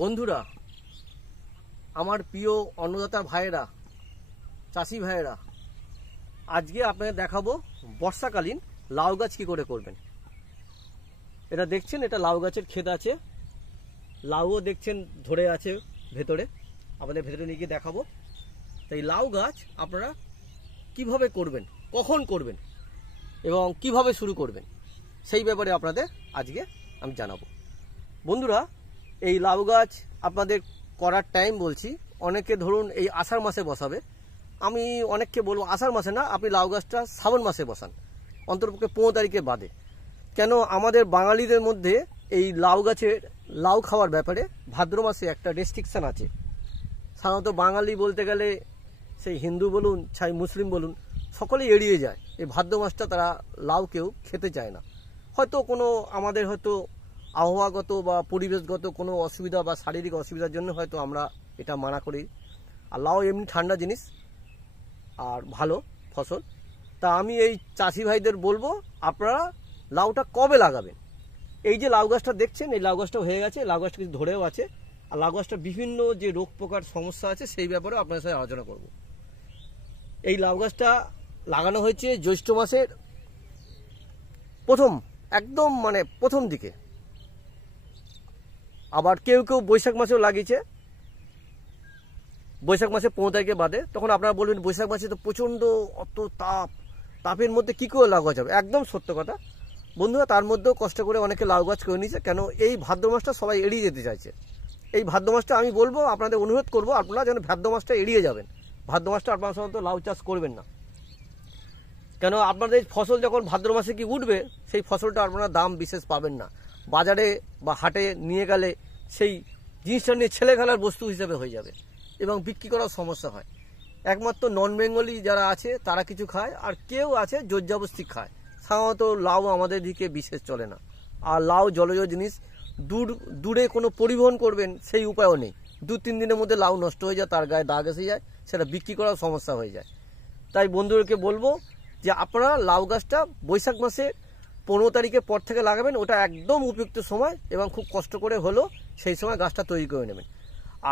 বন্ধুরা, আমার প্রিয় অন্নদাতা ভাইয়েরা, চাষি ভাইয়েরা, আজকে আপনাদের দেখাবো বর্ষাকালীন লাউ গাছ কী করে করবেন। এটা দেখছেন, এটা লাউ গাছের ক্ষেত আছে, লাউও দেখছেন ধরে আছে ভেতরে, আপনাদের ভেতরে নিয়ে গিয়ে দেখাবো। তাই লাউ গাছ আপনারা কিভাবে করবেন, কখন করবেন এবং কিভাবে শুরু করবেন, সেই ব্যাপারে আপনাদের আজকে আমি জানাবো। বন্ধুরা, এই লাউ গাছ আপনাদের করার টাইম বলছি, অনেকে ধরুন এই আষাঢ় মাসে বসাবে, আমি অনেককে বলবো আষাঢ় মাসে না, আপনি লাউ গাছটা শ্রাবণ মাসে বসান, অন্ততপক্ষে 15 তারিখে বাদে। কেন আমাদের বাঙালিদের মধ্যে এই লাউ গাছের লাউ খাওয়ার ব্যাপারে ভাদ্র মাসে একটা রেস্ট্রিকশান আছে। সাধারণত বাঙালি বলতে গেলে সেই হিন্দু বলুন চাই মুসলিম বলুন, সকলেই এড়িয়ে যায় এই ভাদ্র মাসটা, তারা লাউ কেউ খেতে চায় না। হয়তো কোনো আমাদের হয়তো আবহাওয়াগত বা পরিবেশগত কোনো অসুবিধা বা শারীরিক অসুবিধার জন্য হয়তো আমরা এটা মানা করি। আর লাউ এমনি ঠান্ডা জিনিস আর ভালো ফসল। তা আমি এই চাষি ভাইদের বলবো, আপনারা লাউটা কবে লাগাবেন। এই যে লাউ গাছটা দেখছেন, এই লাউ গাছটা হয়ে গেছে, লাউ গাছটা কিছু ধরেও আছে, আর লাউ গাছটা বিভিন্ন যে রোগ পোকার সমস্যা আছে সেই ব্যাপারেও আপনাদের সাথে আলোচনা করব। এই লাউ গাছটা লাগানো হয়েছে জ্যৈষ্ঠ মাসের একদম প্রথম দিকে, আবার কেউ কেউ বৈশাখ মাসেও লাগিয়েছে, বৈশাখ মাসে 15 তারিখে বাদে। তখন আপনারা বলবেন বৈশাখ মাসে তো প্রচণ্ড অত তাপের মধ্যে কী করে লাউ গাছ হবে। একদম সত্য কথা বন্ধুরা, তার মধ্যেও কষ্ট করে অনেকে লাউ গাছ করে নিয়েছে। কেন এই ভাদ্র মাসটা সবাই এড়িয়ে যেতে চাইছে। এই ভাদ্র মাসটা আমি বলবো, আপনাদের অনুরোধ করবো, আপনারা যেন ভাদ্র মাসটা এড়িয়ে যাবেন। ভাদ্র মাসটা আপনারা সাধারণত লাউ চাষ করবেন না। কেন আপনাদের ফসল যখন ভাদ্র মাসে কি উঠবে, সেই ফসলটা আপনারা দাম বিশেষ পাবেন না। বাজারে বা হাটে নিয়ে গেলে সেই জিনিসটা নিয়ে ছেলে খেলার বস্তু হিসেবে হয়ে যাবে এবং বিক্রি করার সমস্যা হয়। একমাত্র নন বেঙ্গলি যারা আছে তারা কিছু খায়, আর কেউ আছে জোরজবস্তি খায়। সাধারণত লাউ আমাদের দিকে বিশেষ চলে না। আর লাউ জলজ জিনিস, দূরে কোনো পরিবহন করবেন সেই উপায়ও নেই। 2-3 দিনের মধ্যে লাউ নষ্ট হয়ে যায়, তার গায়ে দাগ এসে যায়, সেটা বিক্রি করার সমস্যা হয়ে যায়। তাই বন্ধুদেরকে বলবো যে আপনারা লাউ গাছটা বৈশাখ মাসে 15 তারিখের পর থেকে লাগাবেন, ওটা একদম উপযুক্ত সময় এবং খুব কষ্ট করে হলেও সেই সময় গাছটা তৈরি করে নেবেন।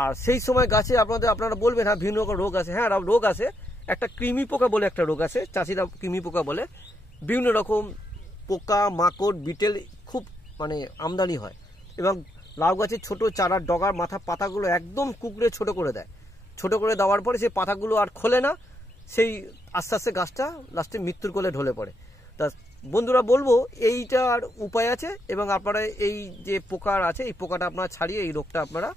আর সেই সময় গাছে আপনারা বলবেন হ্যাঁ বিভিন্ন রকম রোগ আছে। হ্যাঁ রোগ আছে, একটা কৃমি পোকা বলে একটা রোগ আছে, চাষিরা কৃমি পোকা বলে। বিভিন্ন রকম পোকা মাকড় বিটেল খুব আমদানি হয় এবং লাউ গাছের ছোটো চারার ডগার মাথা পাতাগুলো একদম কুকড়ে ছোট করে দেয়। ছোট করে দেওয়ার পরে সেই পাতাগুলো আর খোলে না, সেই আস্তে আস্তে গাছটা লাস্টে মৃত্যুর কোলে ঢলে পড়ে। তা বন্ধুরা বলবো এইটার উপায় আছে, এবং আপনারা এই যে পোকার আছে এই পোকাটা আপনারা ছাড়িয়ে এই রোগটা আপনারা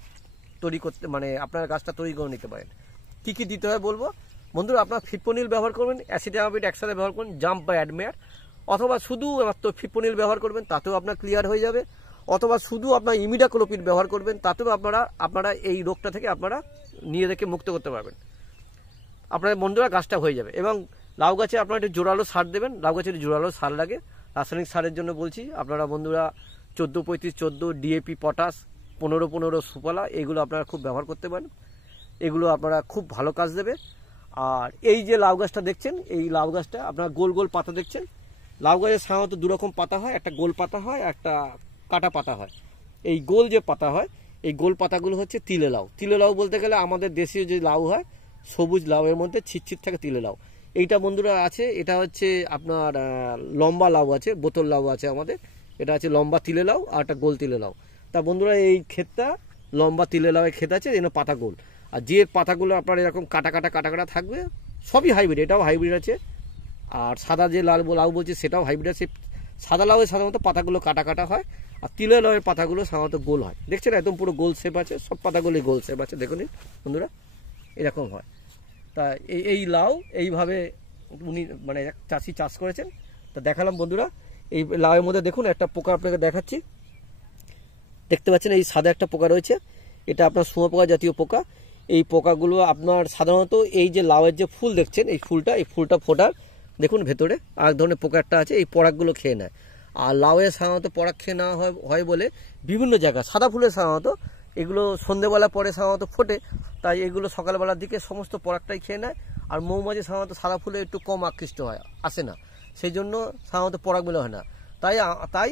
তৈরি করতে আপনার গাছটা তৈরি করে নিতে পারেন। কী কী দিতে হয় বলবো বন্ধুরা, আপনার ফিপ্রোনিল ব্যবহার করবেন, অ্যাসিটামাইড একসাথে ব্যবহার করবেন, জাম্প বা অ্যাডমেয়ার, অথবা শুধু মাত্র ফিপ্রোনিল ব্যবহার করবেন, তাতেও আপনার ক্লিয়ার হয়ে যাবে। অথবা শুধু আপনার ইমিডাক্লোপিড ব্যবহার করবেন, তাতেও আপনারা এই রোগটা থেকে আপনারা নিজেদেরকে মুক্ত করতে পারবেন। আপনার বন্ধুরা গাছটা হয়ে যাবে। এবং লাউ গাছে আপনারা একটু জোরালো সার দেবেন, লাউ গাছের জোরালো সার লাগে। রাসায়নিক সারের জন্য বলছি, আপনারা বন্ধুরা 14-35-14 ডিএপি, পটাশ, 15-15 সুফলা, এগুলো আপনারা খুব ব্যবহার করতে পারেন। এগুলো আপনারা খুব ভালো কাজ দেবে। আর এই যে লাউ গাছটা দেখছেন, এই লাউ গাছটা আপনারা গোল গোল পাতা দেখছেন। লাউ গাছের সাধারণত 2 রকম পাতা হয়, একটা গোল পাতা হয়, একটা কাটা পাতা হয়। এই গোল যে পাতা হয়, এই গোল পাতাগুলো হচ্ছে তিলে লাউ। তিলে লাউ বলতে গেলে আমাদের দেশীয় যে লাউ হয়, সবুজ লাউয়ের মধ্যে ছিটছিট থাকে তিলে লাউ। এইটা বন্ধুরা আছে, এটা হচ্ছে আপনার লম্বা লাউ আছে, বোতল লাউ আছে আমাদের, এটা আছে লম্বা তিলে লাউ, আর একটা গোল তিলে লাউ। তা বন্ধুরা এই ক্ষেতটা লম্বা তিলে লাউয়ের ক্ষেত আছে, এর পাতা গোল। আর যে পাতাগুলো আপনার এরকম কাটা কাটা থাকবে, সবই হাইব্রিড, এটাও হাইব্রিড আছে। আর সাদা যে লাউ বলছে সেটাও হাইব্রিড আছে। সাদা লাউয়ের সাধারণত পাতাগুলো কাটা হয়, আর তিলে লাউয়ের পাতাগুলো সাধারণত গোল হয়। দেখছেন একদম পুরো গোল শেপ আছে, সব পাতাগুলোই গোল শেপ আছে, দেখুন বন্ধুরা এরকম হয়। তা এই লাউ এইভাবে উনি চাষি চাষ করেছেন। তা দেখালাম বন্ধুরা। এই লাউয়ের মধ্যে দেখুন একটা পোকা আপনাকে দেখাচ্ছি, দেখতে পাচ্ছেন এই সাদা একটা পোকা রয়েছে, এটা আপনার শুঁয়োপোকা জাতীয় পোকা। এই পোকাগুলো আপনার সাধারণত এই যে লাউয়ের যে ফুল দেখছেন, এই ফুলটা ফোটার দেখুন ভেতরে আর এক ধরনের পোকা একটা আছে, এই পরাগগুলো খেয়ে নেয়। আর লাউয়ের সাধারণত পরাগ খেয়ে নেওয়া হয় বলে বিভিন্ন জায়গায় সাদা ফুলের সাধারণত এগুলো সন্ধ্যেবেলা পরে সাধারণত ফোটে, তাই এগুলো সকালবেলার দিকে সমস্ত পরাগটাই খেয়ে নেয়। আর মৌমাছি সাধারণত সাদা ফুলে একটু কম আকৃষ্ট হয়, আসে না, সেই জন্য সাধারণত পরাগ মেলা হয় না। তাই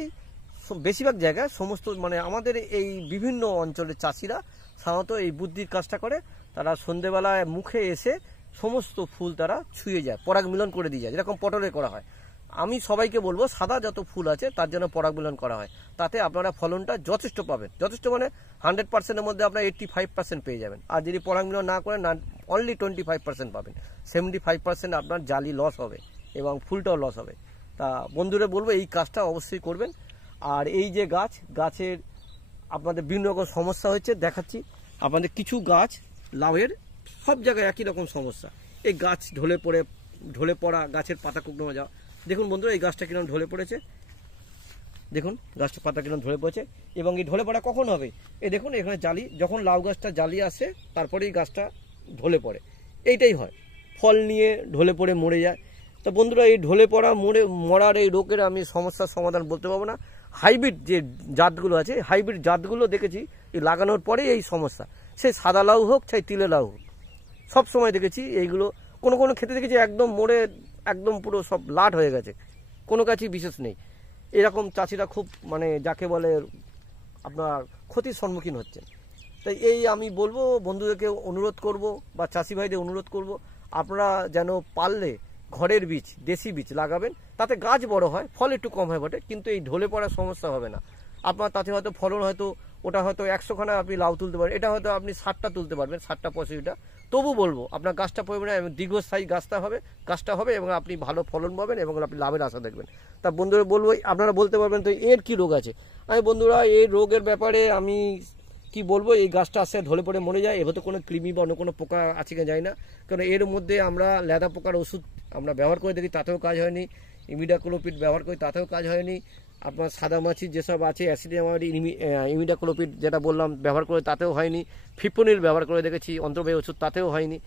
বেশিরভাগ জায়গায় সমস্ত মানে আমাদের এই বিভিন্ন অঞ্চলের চাষিরা সাধারণত এই বুদ্ধির কাজটা করে। তারা সন্ধেবেলায় মুখে এসে সমস্ত ফুল তারা ছুঁয়ে যায়, পরাগ মিলন করে দিয়ে যায়, যেরকম পটলে করা হয়। আমি সবাইকে বলবো সাদা যত ফুল আছে তার জন্য পরাগ মিলন করা হয়, তাতে আপনারা ফলনটা যথেষ্ট পাবেন। যথেষ্ট মানে 100%-এর মধ্যে আপনারা 85% পেয়ে যাবেন। আর যদি পরাগ মিলন না করেন, অনলি 25% পাবেন। 75% আপনার জালি লস হবে এবং ফুলটাও লস হবে। তা বন্ধুরা বলবো এই কাজটা অবশ্যই করবেন। আর এই যে গাছের আপনাদের বিভিন্ন রকম সমস্যা হচ্ছে, দেখাচ্ছি আপনাদের কিছু গাছ লাউয়ের সব জায়গায় একই রকম সমস্যা। এই গাছ ঢলে পড়া, গাছের পাতা কুকড়ে যাওয়া। দেখুন বন্ধুরা এই গাছটা কিরকম ঢলে পড়েছে, দেখুন গাছটা পাতা কিরকম ঢলে পড়েছে। এবং এই ঢলে পড়া কখন হবে, এই দেখুন এখানে জালি, যখন লাউ গাছটা জালি আসে তারপরেই গাছটা ঢলে পড়ে, এইটাই হয়। ফল নিয়ে ঢলে পড়ে মরে যায়। তো বন্ধুরা এই ঢলে পড়া মরার এই রোগের আমি সমস্যার সমাধান বলতে পারবো না। হাইব্রিড যে জাতগুলো আছে, হাইব্রিড জাতগুলো দেখেছি এই লাগানোর পরেই এই সমস্যা, সে সাদা লাউ হোক চাই তিলে লাউ হোক, সব সময় দেখেছি এইগুলো। কোনো ক্ষেত্রে দেখেছি একদম মরে একদম পুরো সব লাট হয়ে গেছে, কোনো গাছই বিশেষ নেই। এরকম চাষিরা খুব মানে যাকে বলে আপনার ক্ষতির সম্মুখীন হচ্ছেন। তাই এই আমি বলবো বন্ধুদেরকে অনুরোধ করব বা চাষি ভাইদের অনুরোধ করব, আপনারা যেন পারলে ঘরের বীজ, দেশি বীজ লাগাবেন। তাতে গাছ বড় হয়, ফল একটু কম হয় বটে, কিন্তু এই ঢলে পড়ার সমস্যা হবে না আপনার। তাতে হয়তো ফলন হয়তো ওটা হয়তো 100খানা আপনি লাউ তুলতে পারবেন, এটা হয়তো আপনি 60টা তুলতে পারবেন, 60টা 65টা। তবু বলবো আপনার গাছটা পড়বে না, দীর্ঘস্থায়ী গাছটা হবে এবং আপনি ভালো ফলন পাবেন এবং আপনি লাভের আশা দেখবেন। তা বন্ধুরা বলবো, আপনারা বলতে পারবেন তো এর কি রোগ আছে। আমি বন্ধুরা এই রোগের ব্যাপারে আমি কি বলবো, এই গাছটা আসে ঢলে পড়ে মরে যায়, এবার তো কোনো কৃমি বা অন্য কোনো পোকা আছে কিনা যায় না। কারণ এর মধ্যে আমরা লেদা পোকার ওষুধ আমরা ব্যবহার করে দেখি, তাতেও কাজ হয়নি। ইমিডাক্লোপিড ব্যবহার করি, তাতেও কাজ হয়নি। আপনার সাদামাছি যেসব আছে অ্যাসিডিয়ামাইড, ইমিডাক্লোপিড যেটা বললাম ব্যবহার করে, তাতেও হয়নি। ফিপ্রোনিল ব্যবহার করে দেখেছি, অন্তর্বাহী ওষুধ, তাতেও হয়নি।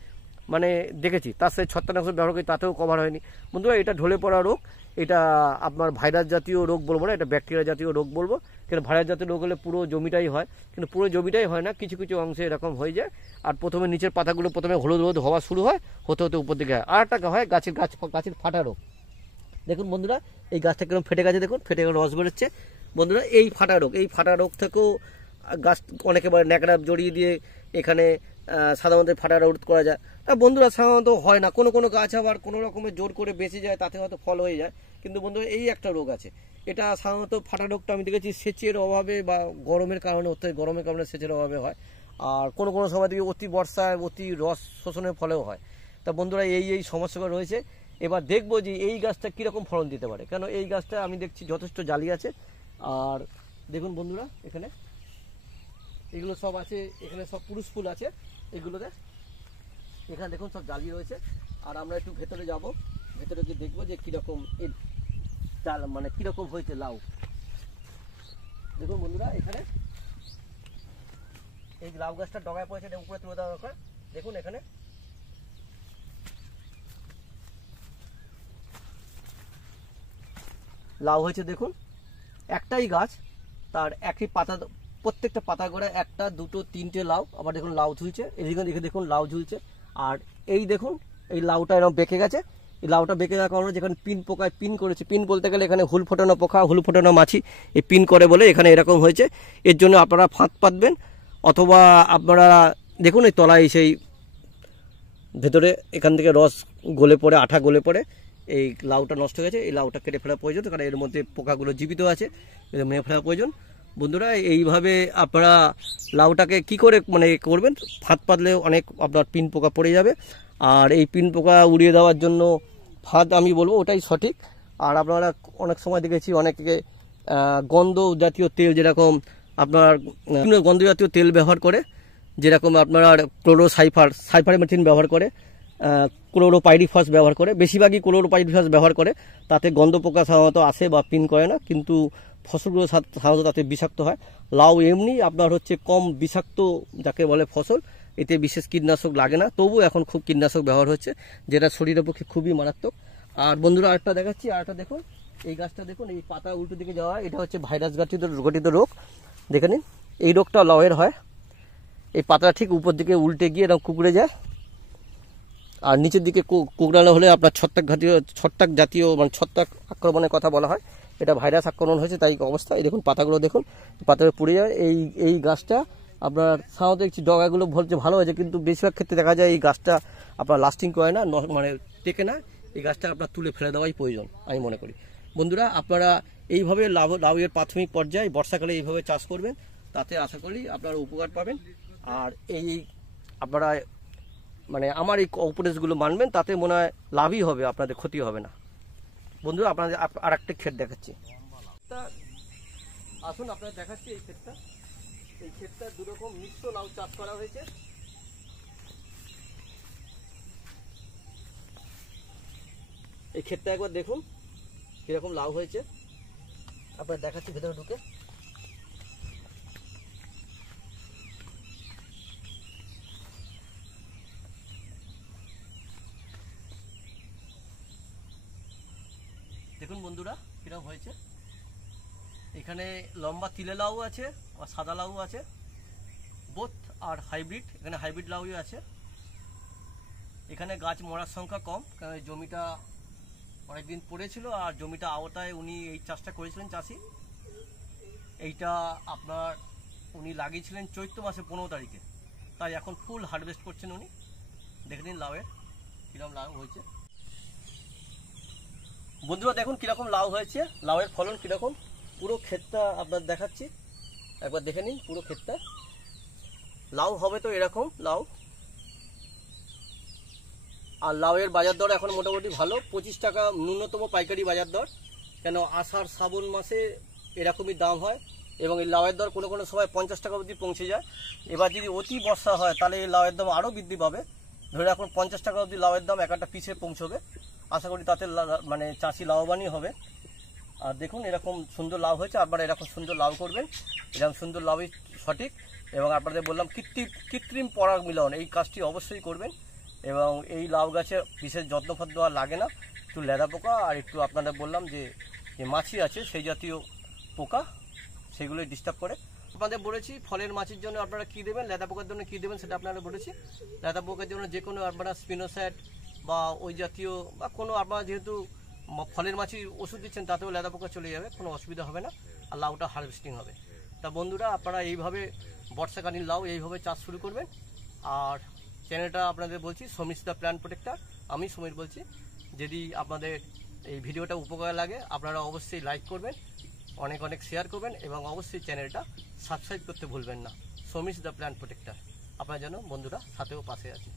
মানে দেখেছি তার সাথে ছত্রাকনাশক ব্যবহার করি, তাতেও কভার হয়নি। বন্ধুরা এটা ঢলে পড়া রোগ, এটা আপনার ভাইরাস জাতীয় রোগ বলবো না, এটা ব্যাকটেরিয়া জাতীয় রোগ বলবো। কিন্তু ভাইরাস জাতীয় রোগ হলে পুরো জমিটাই হয়, কিন্তু পুরো জমিটাই হয় না, কিছু কিছু অংশে এরকম হয়ে যায়। আর প্রথমে নিচের পাতাগুলো প্রথমে হলুদ হওয়া শুরু হয়, হতে হতে উপর দিকে হয়। আর একটা হয় গাছের ফাটা রোগ। দেখুন বন্ধুরা এই গাছটা কিরকম ফেটে গেছে, দেখুন ফেটে গেলে রস বেরোচ্ছে। বন্ধুরা এই ফাটা রোগ থেকেও গাছ অনেকে ন্যাকড়া জড়িয়ে দিয়ে এখানে সাধারণত ফাটা রোধ করা যায়। তা বন্ধুরা সাধারণত হয় না, কোনো গাছ আবার কোনো রকমের জোর করে বেঁচে যায়, তাতে হয়তো ফল হয়ে যায়। কিন্তু বন্ধুরা এই একটা রোগ আছে, এটা সাধারণত ফাটা রোগটা আমি দেখেছি সেচের অভাবে বা গরমের কারণে, গরমের কারণে সেচের অভাবে হয়। আর কোনো সময় থেকে অতি বর্ষায় অতি রস শোষণের ফলেও হয়। তা বন্ধুরা এই সমস্যাগুলো রয়েছে। এবার দেখবো যে এই গাছটা কীরকম ফলন দিতে পারে, কেন এই গাছটা আমি দেখছি যথেষ্ট জালি আছে। আর দেখুন বন্ধুরা এখানে এগুলো সব আছে, এখানে সব পুরুষ ফুল আছে এগুলোতে, এখানে দেখুন সব জালি রয়েছে। আর আমরা একটু ভেতরে যাব, ভেতরে গিয়ে দেখবো যে কীরকম এর চাল মানে কীরকম হয়েছে লাউ। দেখুন বন্ধুরা এখানে এই লাউ গাছটা ডগায় পড়েছে, এটা উপরে তুলে দেওয়া দরকার। দেখুন এখানে লাউ হয়েছে, দেখুন একটাই গাছ, তার একই পাতা, প্রত্যেকটা পাতা করে 1, 2, 3টে লাউ। আবার দেখুন লাউ ঝুলছে, এদিকে দেখুন লাউ ঝুলছে। আর এই দেখুন এই লাউটা এরকম বেঁকে গেছে। এই লাউটা বেঁকে যাওয়ার কারণে যেখানে পিন পোকায় পিন করেছে, পিন বলতে গেলে এখানে হুল ফোটানো পোকা, হুল ফোটানো মাছি এই পিন করে বলে এখানে এরকম হয়েছে। এর জন্য আপনারা ফাঁদ পাতবেন, অথবা আপনারা দেখুন এই তলায় সেই ভেতরে এখান থেকে রস গলে পড়ে, আঠা গলে পড়ে এই লাউটা নষ্ট হয়ে গেছে। এই লাউটা কেটে ফেলা প্রয়োজন, কারণ এর মধ্যে পোকাগুলো জীবিত আছে, মেরে ফেলা প্রয়োজন। বন্ধুরা এইভাবে আপনারা লাউটাকে কি করে মানে করবেন, ফাঁদ পাতলে অনেক আপনার পিন পোকা পড়ে যাবে। আর এই পিন পোকা উড়িয়ে দেওয়ার জন্য ফাঁদ আমি বলবো ওটাই সঠিক। আর আপনারা অনেক সময় দেখেছি অনেকে গন্ধ জাতীয় তেল, যেরকম আপনার গন্ধ জাতীয় তেল ব্যবহার করে, যেরকম আপনারা সাইফারমেথ্রিন ব্যবহার করে, ক্লোরোপাইরিফস ব্যবহার করে, বেশিরভাগই ক্লোরোপাইরিফস ব্যবহার করে। তাতে গন্ধ পোকা সাধারণত আসে বা পিন করে না, কিন্তু ফসলগুলো সাধারণত তাতে বিষাক্ত হয়। লাউ এমনি আপনার হচ্ছে কম বিষাক্ত যাকে বলে ফসল, এতে বিশেষ কীটনাশক লাগে না, তবু এখন খুব কীটনাশক ব্যবহার হচ্ছে, যেটা শরীরের পক্ষে খুবই মারাত্মক। আর বন্ধুরা আরেকটা দেখাচ্ছি, আরেকটা দেখুন এই গাছটা দেখুন, এই পাতা উল্টো দিকে যাওয়া, এটা হচ্ছে ভাইরাস গঠিত রোগ। দেখে নিন এই রোগটা লাউয়ের হয়, এই পাতা ঠিক উপর দিকে উল্টে গিয়ে এরকম কুকড়ে যায়। আর নিচের দিকে কুকড়ানো হলে আপনার ছত্রাক জাতীয় মানে ছত্রাক আক্রমণের কথা বলা হয়। এটা ভাইরাস আক্রমণ হয়েছে তাই অবস্থা। এই দেখুন পাতাগুলো দেখুন, পাতাগুলো পুড়ে যায়। এই গাছটা আপনার সাধারণত দেখছি ডগাগুলো বলছে ভালো হয়েছে, কিন্তু বেশিরভাগ ক্ষেত্রে দেখা যায় এই গাছটা আপনার লাস্টিং করে না, মানে টেকে না। এই গাছটা আপনার তুলে ফেলে দেওয়াই প্রয়োজন আমি মনে করি। বন্ধুরা আপনারা এইভাবে লাউয়ের প্রাথমিক পর্যায়ে বর্ষাকালে এইভাবে চাষ করবেন, তাতে আশা করি আপনারা উপকার পাবেন। আর এই আপনারা মানে আমার এই উপদেশগুলো মানবেন, তাতে মনে হয় লাভই হবে, আপনাদের ক্ষতি হবে না। বন্ধুরা আপনাদের আর একটা ক্ষেত দেখাচ্ছি, আসুন আপনাদের দেখাচ্ছি এই ক্ষেতটা। এই ক্ষেতটা দুরকম মিশ্র লাউ চাষ করা হয়েছে। এই ক্ষেতটা একবার দেখুন কিরকম লাউ হয়েছে, আপনাদের দেখাচ্ছি ভেতরে ঢুকে। দেখুন বন্ধুরা কিরকম হয়েছে। এখানে লম্বা তিলে লাউ আছে আর সাদা লাউ আছে, বোথ আর হাইব্রিড। এখানে হাইব্রিড লাউই আছে। এখানে গাছ মরার সংখ্যা কম, কারণ জমিটা অনেকদিন পড়েছিল আর জমিটা আওতায় উনি এই চাষটা করেছিলেন চাষি। এইটা আপনার উনি লাগিয়েছিলেন চৈত্র মাসে 15 তারিখে, তাই এখন ফুল হারভেস্ট করছেন উনি। দেখে নিন লাউয়ের কিরকম লাউ হয়েছে। বন্ধুরা দেখুন কিরকম লাউ হয়েছে, লাউয়ের ফলন কিরকম। পুরো ক্ষেতটা আপনার দেখাচ্ছি, একবার দেখে নিন পুরো ক্ষেতটা। লাউ হবে তো এরকম লাউ। আর লাউয়ের বাজার দর এখন মোটামুটি ভালো, 25 টাকা ন্যূনতম পাইকারি বাজার দর। কেন আষাঢ় শ্রাবণ মাসে এরকমই দাম হয়, এবং এই লাউয়ের দর কোনো কোনো সময় 50 টাকা অবধি পৌঁছে যায়। এবার যদি অতি বর্ষা হয় তাহলে এই লাউয়ের দাম আরও বৃদ্ধি পাবে। ধরে রাখুন 50 টাকা অবধি লাউয়ের দাম একটা পিছে পৌঁছবে। আশা করি তাতে মানে চাষি লাভবানই হবে। আর দেখুন এরকম সুন্দর লাউ হয়েছে, আপনারা এরকম সুন্দর লাউ করবেন, এরকম সুন্দর লাউই সঠিক। এবং আপনাদের বললাম কৃত্রিম পরাগ মিলন এই কাজটি অবশ্যই করবেন। এবং এই লাউ গাছে বিশেষ যত্ন দেওয়া লাগে না, একটু লেদা পোকা আর একটু আপনাদের বললাম যে মাছি আছে সেই জাতীয় পোকা, সেগুলোই ডিস্টার্ব করে। আপনাদের বলেছি ফলের মাছির জন্য আপনারা কী দেবেন, লেদা পোকার জন্য কী দেবেন সেটা আপনারা বলেছি। লেদা পোকার জন্য যে কোনো আপনারা স্পিনোসাইড বা ওই জাতীয় বা কোনো আপনারা যেহেতু ফলের মাছি ওষুধ দিচ্ছেন তাতেও লেদা পোকা চলে যাবে, কোনো অসুবিধা হবে না, আর লাউটা হারভেস্টিং হবে। তা বন্ধুরা আপনারা এইভাবে বর্ষাকালীন লাউ এইভাবে চাষ শুরু করবেন। আর চ্যানেলটা আপনাদের বলছি সমীর দ্য প্ল্যান্ট প্রোটেক্টর, আমি সমীর বলছি। যদি আপনাদের এই ভিডিওটা উপকার লাগে আপনারা অবশ্যই লাইক করবেন, অনেক অনেক শেয়ার করবেন, এবং অবশ্যই চ্যানেলটা সাবস্ক্রাইব করতে ভুলবেন না। সমীর দ্য প্ল্যান্ট প্রোটেক্টর আপনার জন্য বন্ধুরা সাথেও পাশে আছে।